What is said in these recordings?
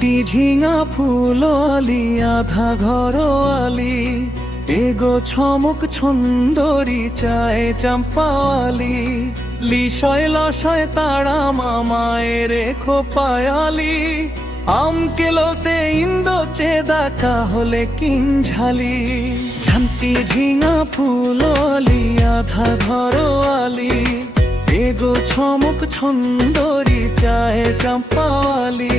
ঝান্তি ঝিঙা fully আধা ঘরোয়ালি এগো ছমক ছন্দরি চায় চাম্পাওয়ালি লিশয় লশয় তারা মামায়ের খোপায়ালি আমকেলোতে ইন্দো চেদা হলে কিঞ্ঝালি ঝান্তি ঝিঙা ফুললি আধা ঘরোয়ালি এগো ছমক ছন্দরি চায় চাম্পাওয়ালি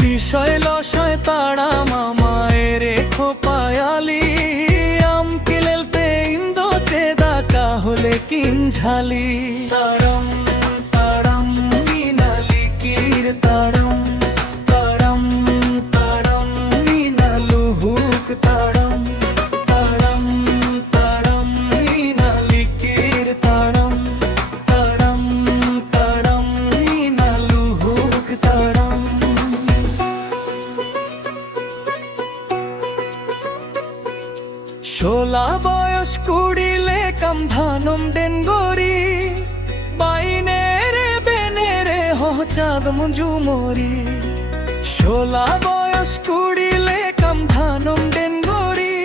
লিশয় লশয় তারা মামায়ের খোপায়ালি আমকেলেলতে ইন্দো চেদা হলে কিঞ্ঝালি তারম তারম মিনালি কির তারম তারম তারম মিনালু হুক তারম তারম তারম মিনালি কির তারম তারম তারম মিনালু হুক তারম ষোলা বয়স কুড়িলে কামধানম ডেনগরি বাইনে রে বেনে রে চাঁদ মঞ্জুমরি ষোলা বয়স কুড়িলে কামধানম ডেনগরি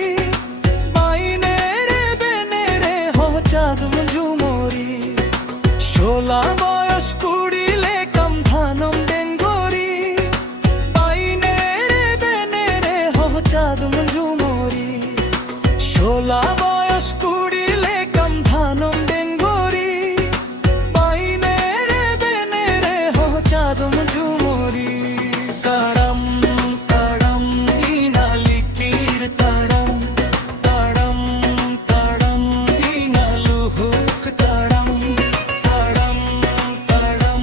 বাইনে রে বেনে রে চাঁদ মঞ্জুমরি ষোলা বয়স কুড়িলে কামধানম ডেনগরি বাইনে রে বেনে রে চাঁদ মঞ্জুমরি ষোলা বয়স কুড়িলে কামধানম ডেঙ্গরি বাইনে রে বেনে রে চাঁদ মঞ্জুমরি তাড়ম তাড়ম ইনালি কির তাড়ম তাড়ম তাড়ম ইনালু হুক তাড়ম তাড়ম তাড়ম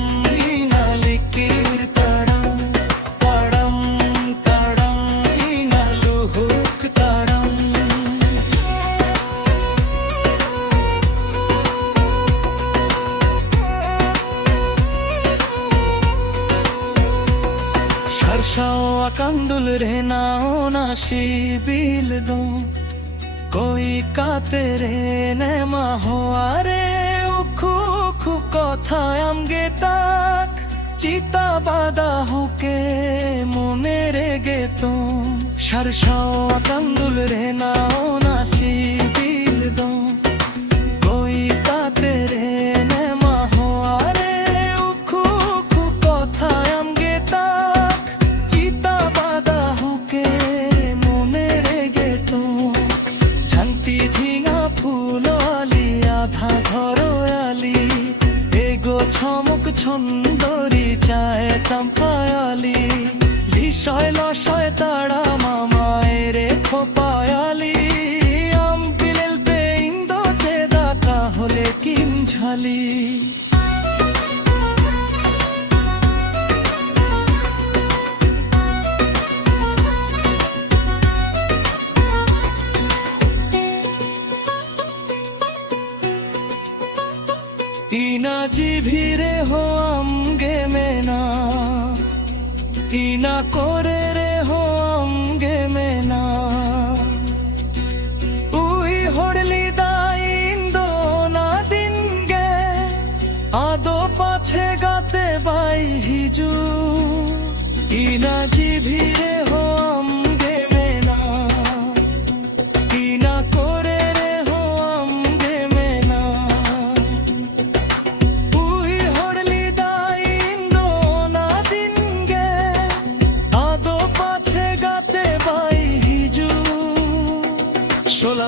ইনালি কির তাড়ম তাড়ম তাড়ম ইনালু হুক তাড়ম सरसाओ अकंदुल रहना होना शिबिल दो कोई काते रे ने माहो आरे उखु उखु कथा आमगे ताक चिता बादा होके मोने रे गे तो सरसाओ अकंदुल रहना होना शिबिल दो कोई काते रे ने माहो आरे उखु उखु कथा आमगे ताक ঝান্তি ঝিঙা ফুললি আধা ঘরোয়ালি এগো ছমক ছন্দরি চায় চাম্পায়ালি লিশয় লশয় তারা মামায়ের খোপায়ালি আমকেলেলতে ইন্দো চেদা হলে কিঞ্ঝালি इना जिभिरे हो आमगे मेना इना कोरे रे हो आमगे मेना उई होड़ली दाइंदो ना दिनगे आदो पाछे गाते बाई हिजू इना जिभिरे हो आमगे मेना इना कोरे ষোলা